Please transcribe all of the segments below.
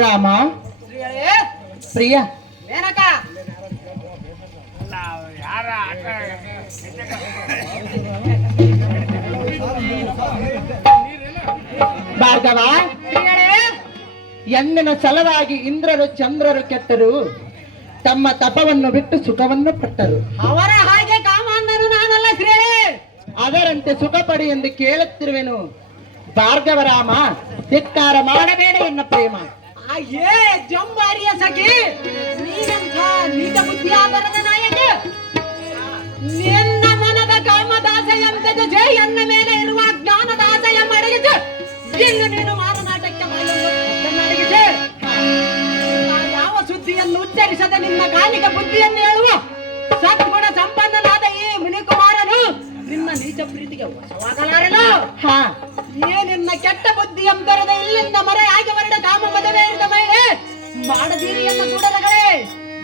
ರಾಮ ಪ್ರಿಯ ಭಾರ್ಗವ, ಹೆಣ್ಣಿನ ಸಲವಾಗಿ ಇಂದ್ರರು ಚಂದ್ರರು ಕೆಟ್ಟರು, ತಮ್ಮ ತಪವನ್ನು ಬಿಟ್ಟು ಸುಖವನ್ನು ಪಟ್ಟರು. ಅವರ ಹಾಗೆ ಕಾಮಾಂಧನು ನಾನಲ್ಲ ಶ್ರೀ. ಅದರಂತೆ ಸುಖ ಪಡಿ ಎಂದು ಕೇಳುತ್ತಿರುವೆನು. ಭಾರ್ಗವರಾಮ, ಧಿಕ್ಕಾರ ಮಾಡಬೇಡ ಎನ್ನ ಪ್ರೇಮ. ಅಯ್ಯೇ ಜಂಬಾರಿಯ ಸಖಿ, ನೀನಂಥ ನೀತ ಬುದ್ಧಿ ಆಧಾರದ ನಾಯಕ. ನಿನ್ನ ಮನದ ಕಾಮದಾಸೆಯಂತೆ ಜೈ ಎನ್ನ ಮೇಲೆ ಇರುವ ಜ್ಞಾನದಾಸೆಯ ಮಡಗಿಸು. ಇನ್ನು ನೀನು ಮಾತನಾಟಕ್ಕೆ ಮಡಗಿಸೆ. ಯಾವ ಸುದ್ದಿಯನ್ನು ಉಚ್ಚರಿಸದ ನಿನ್ನ ಕಾಲಿಕ ಬುದ್ಧಿಯನ್ನು ಹೇಳುವ ಸದ್ಗುಣ ಸಂಪನ್ನನಾದ ಈ ಮುನಿಕುಮಾರನು ನಿನ್ನ ನೀಚ ಪ್ರೀತಿಗೆ ವಶವಾಗಲಾರನು. ಈ ನಿನ್ನ ಕೆಟ್ಟ ಬುದ್ಧಿಯಂತರದ ಇಲ್ಲಿಂದ ಮರೆಯಾಗಿ ಹೊರಡ ಕಾಮ ಮದುವೆ ಇರಿದ ಮೇಲೆ ಮಾಡದೀರಿಯನ್ನು ಕೂಡಲಗಳೇ.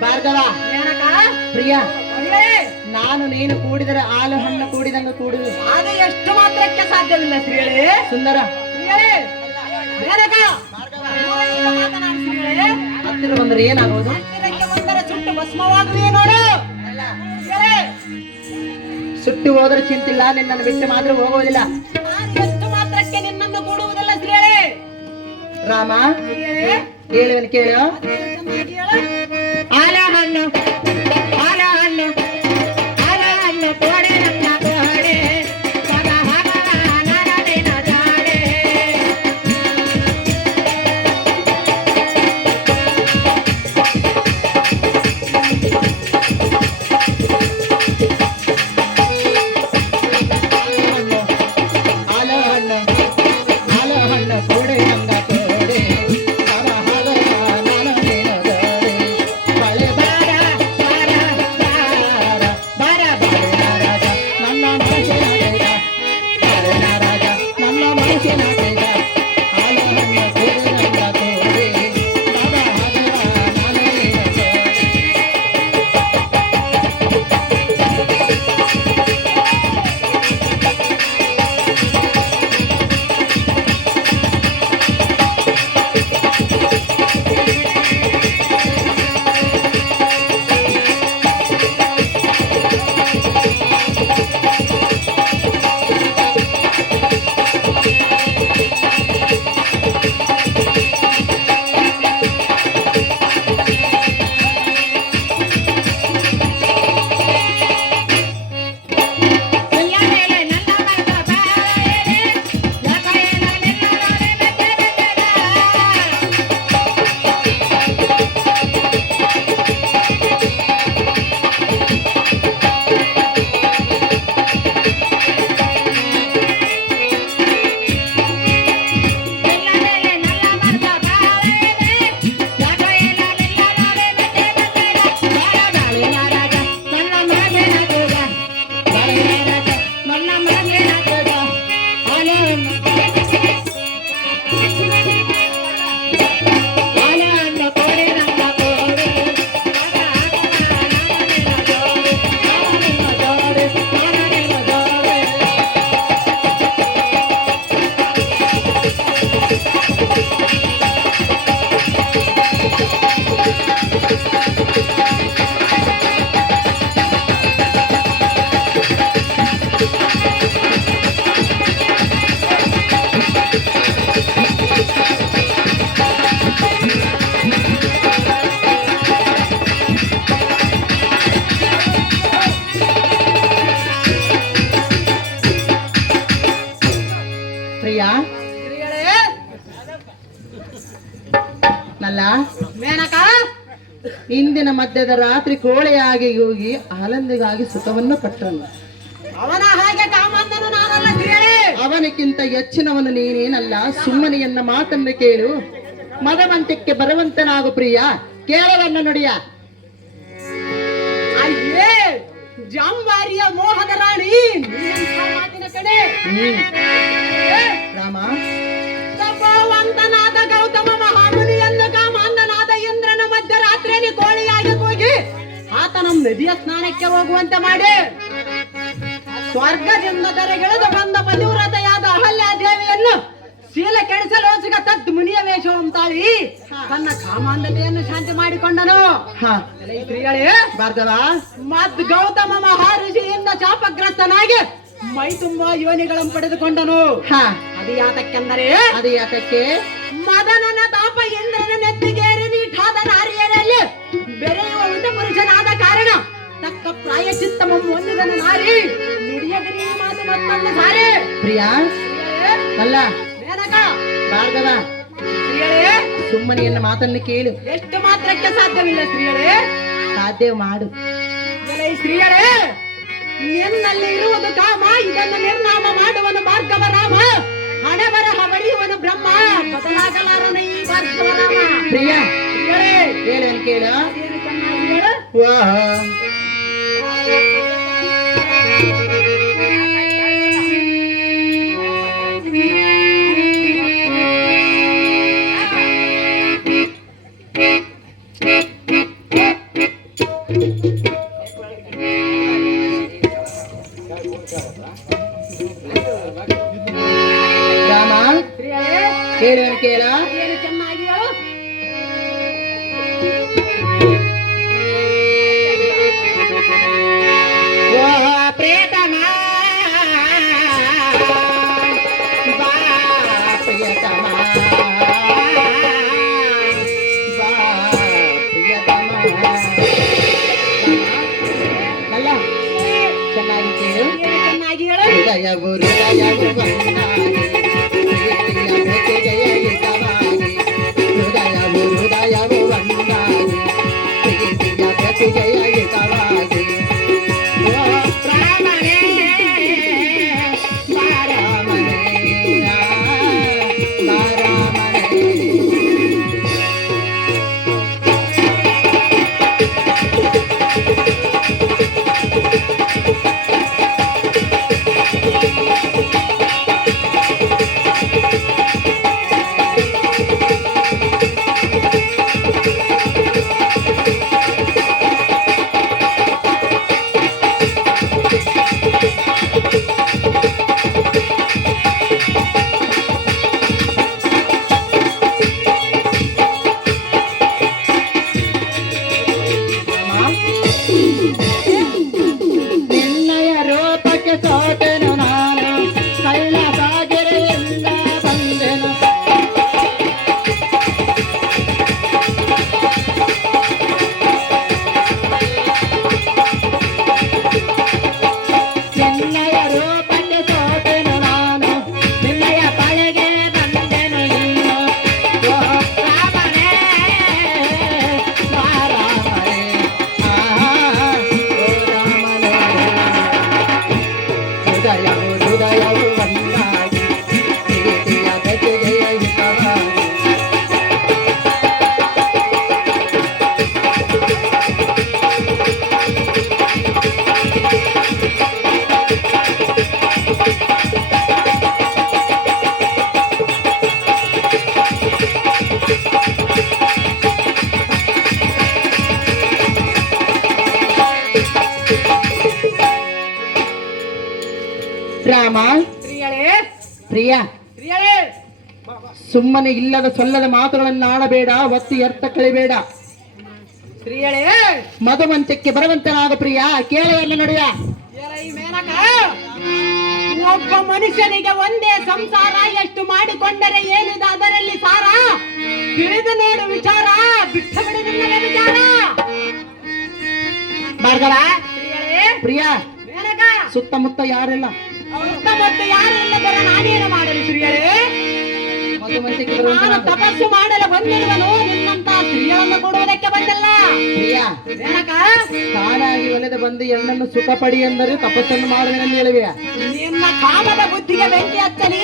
ಭಾರ್ಗವ, ಪ್ರಿಯ, ನಾನು ನೀನು ಕೂಡಿದರೆ ಹಾಲು ಹಣ್ಣು ಕೂಡಿದಂಗ ಕೂಡುದು. ಅದು ಎಷ್ಟು ಮಾತ್ರಕ್ಕೆ ಸಾಧ್ಯವಿಲ್ಲ ಶ್ರೀಗಳೇ. ಸುಂದರ ಹತ್ತಿರ ಬಂದರೆ ಏನಾಗೋದು? ಹತ್ತಿರಕ್ಕೆ ಬಂದರೆ ಸುಟ್ಟು ಭಸ್ಮವಾಗುವೆ ನೋಡು. ಸುಟ್ಟು ಹೋದ್ರೆ ಚಿಂತಿಲ್ಲ, ನಿನ್ನನ್ನು ಬಿಟ್ಟು ಮಾತ್ರ ಹೋಗೋದಿಲ್ಲ. ಎಷ್ಟು ಮಾತ್ರಕ್ಕೆ ನಿನ್ನನ್ನು ಕೂಡುವುದಿಲ್ಲ ಶ್ರೀಗಳೇ. ರಾಮ, ಹೇಳುವನು ಕೇಳು. ಹಾಲ ಹಣ್ಣು ಹಾಲ ಹಣ್ಣು ಹಾಲ ಹಣ್ಣು ಕೋಡೆ ನನ್ನ ಕೋಡೆ ಪದ ಹಗಲ ನರದಿನ ಜಾಡೆ. ಹಾಲ ಹಣ್ಣು ಹಾಲ ಹಣ್ಣು ಕೋಡೆ ನನ್ನ ಕೋಡೆ ಪದ ಹಗಲ ನರದಿನ ಜಾಡೆ. ಬಳೆ ಬಾರ ಬಾರ ಬಾರ ಬಾರ ಬಾಳೆ ನಾರಾಜ ನನ್ನ ಮನಸ್ಸಿನ ಬೇಗ, ಬಾಳೆ ನಾರಾಜ ನನ್ನ ಮನಸ್ಸಿನ ಬೇಗ. ಹಾಲ ಹಣ್ಣು ಕೋಡೆ ನನ್ನ ಕೋಡೆ ಪದ ಹಗಲ ನರದಿನ ಜಾಡೆ. ಪ್ರಿಯಾ, ನಲ್ಲ ಮೇನಕ, ಇಂದಿನ ಮಧ್ಯದ ರಾತ್ರಿ ಕೋಳೆಯಾಗಿ ಹೋಗಿ ಆನಂದಿಗಾಗಿ ಸುಖವನ್ನು ಪಟ್ಟನು. ಅವನ ಹಾಗೆ ಕಾಮಾಂಧನು ನಾನಲ್ಲ ಶ್ರೀಗಳೇ. ಅವನಿಗಿಂತ ಹೆಚ್ಚಿನವನು ನೀನೇನಲ್ಲ. ಸುಮ್ಮನೆ ಎನ್ನ ಮಾತನ್ನು ಕೇಳು. ಮದವಂತಕ್ಕೆ ಬರುವಂತನಾಗು ಪ್ರಿಯ. ಕೇಳವನ್ನ ನುಡಿಯ. ಅಯ್ಯೇ ಜಾಂಬಾರಿಯ ಮೋಹದ ರಾಣಿ, ನೀನೆಂಥ ಮಾತಿನ ಕಡೆ. ರಾಮ, ತಪೋವಂತನಾದ ಗೌತಮ ಮಹಾಮುನಿಯನ್ನು ಕಾಮಾಂಧನಾದ ಇಂದ್ರನ ಮಧ್ಯರಾತ್ರಿಯಲ್ಲಿ ಕೋಳಿಯಾಗಿ ಹೋಗಿ ಆತನ ನದಿಯ ಸ್ನಾನಕ್ಕೆ ಹೋಗುವಂತೆ ಮಾಡಿ ಸ್ವರ್ಗದಿಂದ ತೆರೆಗಿಳಿದು ಬಂದ ಪತಿವ್ರತೆಯಾದ ಅಹಲ್ಯ ದೇವಿಯನ್ನು ಶೀಲ ಕೆಡಿಸಲು ಸಿಗ ತದ್ ಮುನಿಯ ವೇಷವಂತಾಳಿ ತನ್ನ ಕಾಮಾಂಧತೆಯನ್ನು ಶಾಂತಿ ಮಾಡಿಕೊಂಡನು. ಹಾ ಎಲೈ ಸ್ತ್ರೀಗಳೇ, ಭಾರ್ಗವ ಮತ್ ಗೌತಮ ಮಹರ್ಷಿಯಿಂದ ಶಾಪಗ್ರಸ್ತನಾಗಿ ಮೈ ತುಂಬಾ ಯೋನಿಗಳನ್ನು ಪಡೆದುಕೊಂಡನು. ಹಾ ಅದು ಯಾತಕ್ಕೆಂದರೆ ಅದು ಯಾಕಕ್ಕೆ? ಮದನನ ತಾಪ ಇಂದ್ರನ ನೆತ್ತಿಗೇರಿ ನೀಠಾದ ನಾರಿಯರಲ್ಲಿ ಬೆರೆಯುವ ಉಟ ಪುರುಷನಾದ ಕಾರಣ ತಕ್ಕ ಪ್ರಾಯಚಿತ್ತ ಹೊಂದಿದನ ನಾರಿ ನುಡಿಯಗರಿಯ ಮಾತು ಮತ್ತೊಂದು ಸಾರಿ. ಪ್ರಿಯಾ ಅಲ್ಲ ಮೇನಕ, ಭಾರ್ಗವ ಸ್ತ್ರೀಗಳೇ, ಸುಮ್ಮನೆಯನ್ನ ಮಾತನ್ನು ಕೇಳು. ಎಷ್ಟು ಮಾತ್ರಕ್ಕೆ ಸಾಧ್ಯವಿಲ್ಲ ಸ್ತ್ರೀಗಳೇ. ಸಾಧ್ಯ ಮಾಡು. ಎಲೈ ಸ್ತ್ರೀಗಳೇ, ನಿನ್ನಲ್ಲಿ ಇರುವುದು ಕಾಮ, ಇದನ್ನು ನಿರ್ನಾಮ ಮಾಡುವನು ಭಾರ್ಗವ ರಾಮ. ಹಣೆ ಬರಹ ಬಡಿಯುವನು ಬ್ರಹ್ಮ, ಬದಲಾಗಲಾರನ ಈ ಭಾರ್ಗವ ರಾಮ. ಪ್ರಿಯಾ ಸ್ತ್ರೀಗಳೇ, ಹೇಳೇನು ಕೇಳು. ಅದೇನು ಚೆನ್ನಾಗಿ ಹೇಳು. ವಾಹ ರಾಮ ಸ್ತ್ರೀಗಳೇ, ಹೇಳೇನು ಕೇಳ. ಅದೇನು ಚೆನ್ನಾಗಿ ಹೇಳು. ಓ ಪ್ರೇತಮ ಬಾ ಪ್ರಿಯತಮ ಬಾ ಪ್ರಿಯತಮ. ಅಲ್ಲ ಚೆನ್ನಾಗಿ ಕೇಳು. ಅದೇನು ಚೆನ್ನಾಗಿ ಹೇಳು. ಹೃದಯವು ಹೃದಯವು ಒಂದಾಗಿ ಪ್ರೀತಿಯ ಬೆಸುಗೆಯ ಹಿತವಾಗಿ. ಹೃದಯವು ಹೃದಯವು ಒಂದಾಗಿ ಪ್ರೀತಿಯ ಬೆಸುಗೆಯ ಹಿತವಾಗಿ. ಓ ರಾಮನೇ ಬಾರಾಮನೆ ಬಾರಾಮನೆ. ನಿನ್ನಯ ರೂಪಕ್ಕೆ ಸೋತೆನು ನಾನು, ಕೈಲಾಸಗಿರಿಯಿಂದ ಬಂದೆನು. ನಿನ್ನಯ ರೂಪಕ್ಕೆ ಸೋತೆನು ನಾನು, ನಿನ್ನಯ ಬಳಿಗೆ ಬಂದೆನು ನೀನು. ಓ ರಾಮನೇ ಬಾರಾಮನೆ ಓ ರಾಮನೇ. ಹೃದಯವು ಹೃದಯವು ಒಂದಾಗಿ ಪ್ರೀತಿಯ ಬೆಸುಗೆಯ ಹಿತವಾಗಿ. ರಾಮ ಸ್ತ್ರೀಗಳೇ, ಪ್ರಿಯ ಸ್ತ್ರೀಗಳೇ, ಸುಮ್ಮನೆ ಇಲ್ಲದ ಸಲ್ಲದ ಮಾತುಗಳನ್ನು ಆಡಬೇಡ, ಒತ್ತಿ ಅರ್ಥ ಕಳಿಬೇಡ. ಸ್ತ್ರೀಗಳೇ, ಮಧುಮಂಚಕ್ಕೆ ಬರುವಂತನಾದ ಪ್ರಿಯ ಕೇಳುವಲ್ಲ ನಡೆಯ. ಎಲೈ ಮೇನಕ, ಒಬ್ಬ ಮನುಷ್ಯನಿಗೆ ಒಂದೇ ಸಂಸಾರ, ಎಷ್ಟು ಮಾಡಿಕೊಂಡರೆ ಏನಿದೆ ಅದರಲ್ಲಿ ಸಾರ. ತಿಳಿದು ನೋಡು ವಿಚಾರ, ಬಿಟ್ಟ ಬಿಡು ನಿನ್ನದೇ ವಿಚಾರ. ಭಾರ್ಗವ ಸ್ತ್ರೀಗಳೇ, ಪ್ರಿಯ ಮೇನಕ, ಸುತ್ತಮುತ್ತ ಯಾರಿಲ್ಲ. ಸುತ್ತಮುತ್ತ ಯಾರು ಇಲ್ಲದರ ನಾನೇನು ಮಾಡಲು ಸ್ತ್ರೀಗಳೇ? ಮಧುಮಂಚಕ್ಕೆ ನಾನು ಬರುವಂತನಾದ ತಪಸ್ಸು ಮಾಡಲು ಬಂದಿರುವನು, ನಿನ್ನಂತ ಸ್ತ್ರೀಗಳನ್ನು ಕೊಡುವುದಕ್ಕೆ ಬಂದಿಲ್ಲ. ಪ್ರಿಯ ಮೇನಕ, ತಾನಾಗಿ ಒಲೆದು ಬಂದು ಹೆಣ್ಣನ್ನು ಸುಖ ಪಡಿ ಎಂದರೆ ತಪಸ್ಸನ್ನು ಮಾಡುವೆನೆಂದು ಹೇಳುವೆಯ. ನಿನ್ನ ಕಾಮದ ಬುದ್ಧಿಗೆ ಬೆಂಕಿ ಹಚ್ಚಲಿ.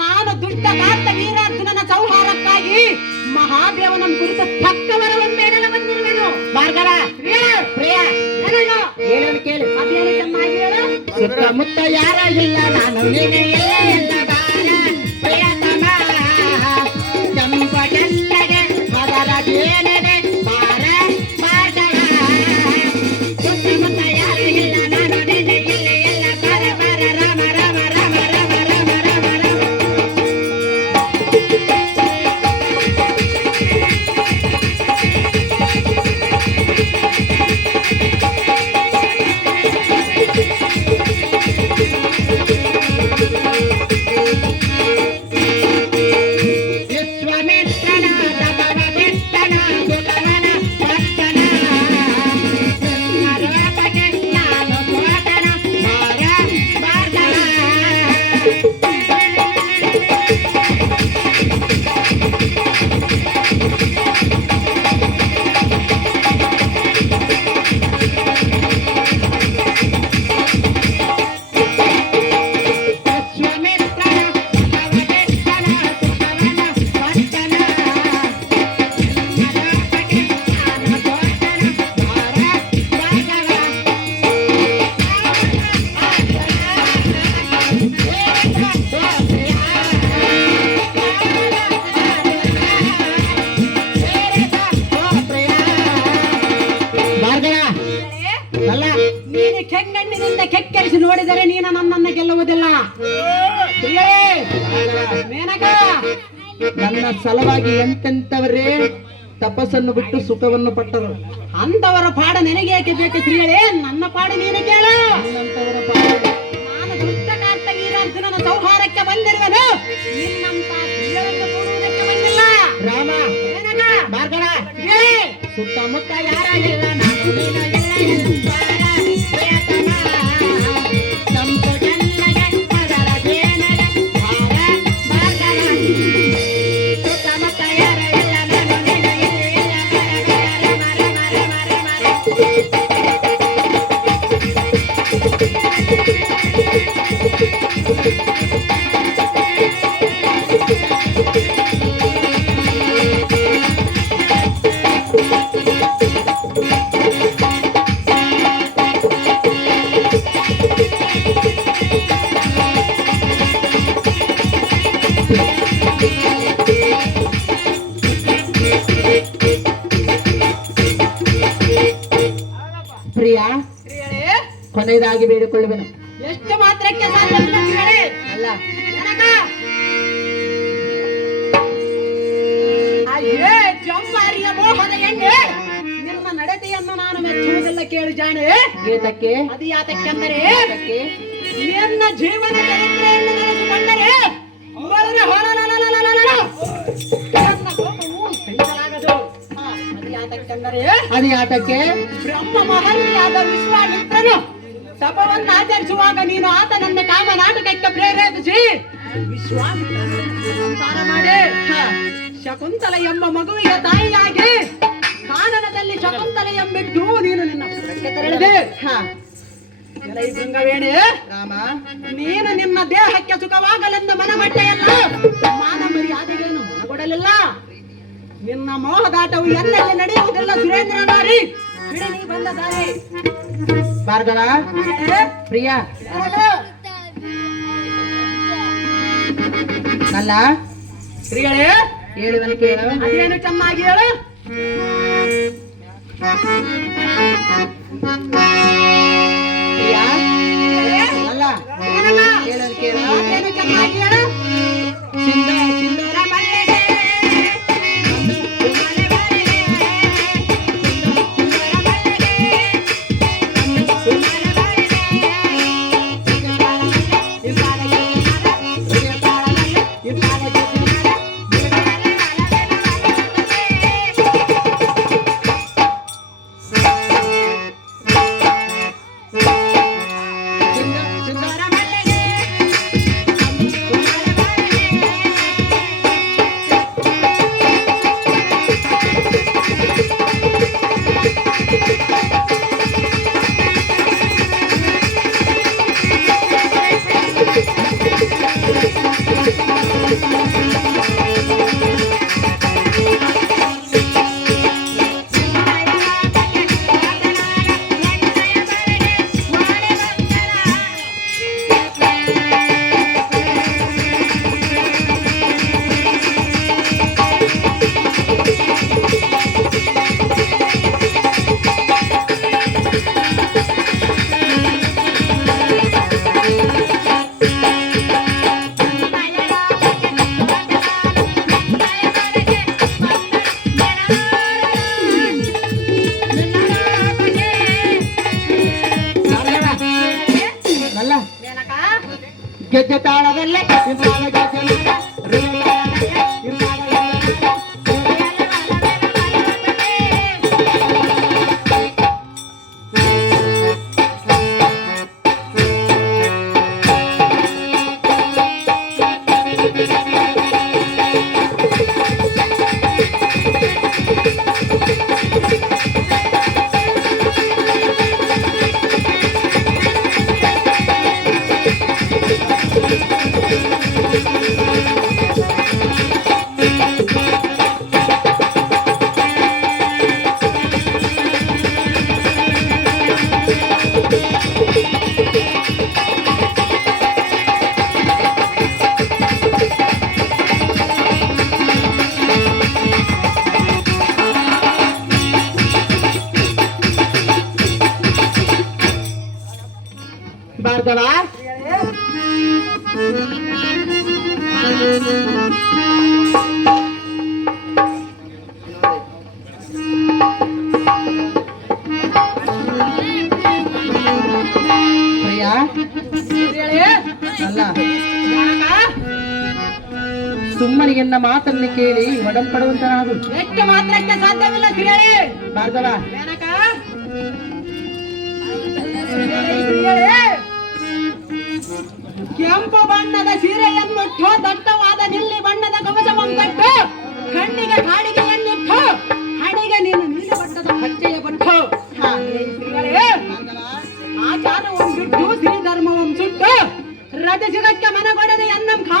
ನಾನು ದುಷ್ಟ ಕಾಂತ ವೀರಾರ್ಜುನನ ಸಂಹಾರಕ್ಕಾಗಿ ಮಹಾದೇವನ ಕುರಿತು ಪಕ್ಕ ವರವನ್ನೇಡಲು ಬಂದಿರುವೆನು. ಭಾರ್ಗವ ಪ್ರಿಯ, ಏನಯ್ಯ? ಏನೇನು ಕೇಳಿ. ಅದೇನು ಚೆನ್ನಾಗಿ ಹೇಳು. ಸುತ್ತಮುತ್ತ ಯಾರ ಇಲ್ಲ, ನಾನು ನೀನೇ ಎಲ್ಲ ಎಲ್ಲ ಬಾರ ಪ್ರಿಯತಮ. ಚಂಪಗೆಲ್ಲಗೆ ಅದರ ಏನಿದೆ ಬಾರ ಭಾರ್ಗವ. ಸುತ್ತಮುತ್ತ ಯಾರು ಇಲ್ಲ, ನಾನು ನೀನೇ ಎಲ್ಲ ಎಲ್ಲ ಬಾರ ಬಾರ ರಾಮ ರಾಮ ರಾಮ ರಾಮ ರಾಮ ರಾಮ ರಾಮ. ಮಾಡಿದರೆ ನೀನು ನನ್ನನ್ನ ಗೆಲ್ಲುವುದಿಲ್ಲ. ಪ್ರಿಯಳೇ, ಮೇನಕ, ನನ್ನ ಸಲುವಾಗಿ ಎಂತೆಂತವರೇ ತಪಸ್ಸನ್ನು ಬಿಟ್ಟು ಸುಖವನ್ನು ಪಟ್ಟರು. ಅಂತವರ ಪಾಡ ನನಗೆ ಏಕೆ ಬೇಕು ಪ್ರಿಯಳೇ? ನನ್ನ ಪಾಡು ನೀನು ಕೇಳು. ನಿನ್ನಂತವರ ಪಾಡು ನಾನು ದುಷ್ಟಕಾರ್ತಗೀರಾರ್ಜುನನ ಸಂಹಾರಕ್ಕೆ ಬಂದಿರುವೆನು, ನಿನ್ನಂತ ಪ್ರಿಯಳನ್ನು ಕೊಡುವುದಕ್ಕೆ ಬಂದಿಲ್ಲ. ರಾಮ, ಮೇನಕ, ಮಾರ್ಗಣ, ಪ್ರಿಯಳೇ, ಸುತ್ತಮುತ್ತ ಯಾರ ಇಲ್ಲ, ನಾನು ನೀನು ಎಲ್ಲ ಎಲ್ಲರ ಪ್ರಿಯತಮ. ಸಂಪು ಜನ್ಮಗೆ ಅದರ ಜೇನಗೆ ಭಾರ ಮಾರ್ಗಣ. ಸುತ್ತಮುತ್ತ ಯಾರ ಇಲ್ಲ, ನಾನು ನೀನು ಎಲ್ಲ ಎಲ್ಲರ ಪ್ರಿಯ, ಪ್ರಿಯಳೇ, ಕೊನೆಯದಾಗಿ ಬೇಡಿಕೊಳ್ಳುವೆನು. ಎಷ್ಟು ಮಾತ್ರಕ್ಕೆ ಸಾಧ್ಯವಿಲ್ಲ ಪ್ರಿಯಳೇ. ಅಲ್ಲ, ಮೇನಕ, ಅಯ್ಯೇ ಜಂಬಾರಿಯ ಮೋಹದ ಎಣ್ಣೆ, ನಿಮ್ಮ ನಡತೆಯನ್ನು ನಾನು ಮೆಚ್ಚುವುದಿಲ್ಲ. ಕೇಳು ಜಾಣೆ, ಏತಕ್ಕೆ ಅದು ಯಾತಕ್ಕೆಂದರೆ ಏತಕ್ಕೆ? ನಿನ್ನ ಜೀವನ ಚರಿತ್ರೆಯನ್ನು ನೆನೆಸಿಕೊಂಡರೆ ಬರದೆ ಹೊರಲಲಲಲಲಲ. ನನ್ನ ಕೋಪವು ಸಹಿಸಲಾಗದು. ಅದು ಯಾತಕ್ಕೆಂದರೆ ಅದು ಯಾತಕ್ಕೆ? ಬ್ರಹ್ಮ ಮಹರ್ಷಿಯಾದ ವಿಶ್ವಾಮಿತ್ರನು ತಪವನ್ನು ಆಚರಿಸುವಾಗ ನೀನು ಆತನನ್ನು ಕಾಮ ನಾಟಕಕ್ಕೆ ಪ್ರೇರೇಪಿಸಿ ವಿಶ್ವಾಮಿತ್ರನನ್ನು ಸಂಸಾರ ಮಾಡಿ ಶಕುಂತಲ ಎಂಬ ಮಗುವಿಗೆ ತಾಯಿಯಾಗಿ ಕಾನನದಲ್ಲಿ ಶಕುಂತಲ ಎಂಬಿಟ್ಟು ನೀನು ನಿನ್ನ ಪುರಕ್ಕೆ ತೆರಳಿದೆ. ಎಲೈ ಶೃಂಗವೇಣಿ, ರಾಮ, ನೀನು ನಿನ್ನ ದೇಹಕ್ಕೆ ಸುಖವಾಗಲೆಂದು ಮನಮಟ್ಟೆಯಲ್ಲ, ಮಾನ ಮರ್ಯಾದೆಗಳನ್ನು ಮನಗೊಡಲಿಲ್ಲ. ನಿನ್ನ ಮೋಹದಾಟವು ಎಲ್ಲೆಲ್ಲಿ ನಡೆಯುವುದಿಲ್ಲ. ಸುರೇಂದ್ರ ನಾರಿ ಬಿಡಿ ನೀ ಬಂದ ದಾರಿ. ಭಾರ್ಗವ, ಪ್ರಿಯ, ಅಲ್ಲ ಪ್ರಿಯಳೇ, ಹೇಳುವನು ಕೇಳು. ಅದೇನು ಚೆನ್ನಾಗಿ ಹೇಳು. ಪ್ರಿಯ, ಅಲ್ಲ ಹೇಳುವನು ಕೇಳು. ಅದೇನು ಚೆನ್ನಾಗಿ ಹೇಳು. ಸಿಂಧೂರ ಮಲ್ಲಿಗೆ ಗೆಜ್ಜೆ ತಾಳದಲ್ಲೇ ಎನ್ನ ಮಾತನ್ನು ಕೇಳಿ ಒಡಂಪಡುವಂತನಾದು. ಎಷ್ಟು ಮಾತ್ರಕ್ಕೆ ಸಾಧ್ಯವಿಲ್ಲ ಶ್ರೀಯಳೇ. ಭಾರ್ಗವ ಏನಕ್ಕ? ಶ್ರೀಯಳೇ, ಕೆಂಪು ಬಣ್ಣದ ಸೀರೆಯನ್ನುಟ್ಟು ದಟ್ಟವಾದ ನಿಲ್ಲಿ ಬಣ್ಣದ ಕವಚವನ್ನಿಟ್ಟು ಕಣ್ಣಿಗೆ ಕಾಡಿಗೆಯನ್ನಿಟ್ಟು ಹಣೆಗೆ ನೀನು ನೀಲಿ ಬಣ್ಣದ ಪಚ್ಚೆಯ ಬಂತು. ಆಚಾರವನ್ನು ಬಿಟ್ಟು ಶ್ರೀ ಧರ್ಮವನ್ನು ಸುಟ್ಟು ರಜಸಿಗಕ್ಕೆ ಮನಗೊಡದೆ ಅನ್ನಂ ಕಾಮ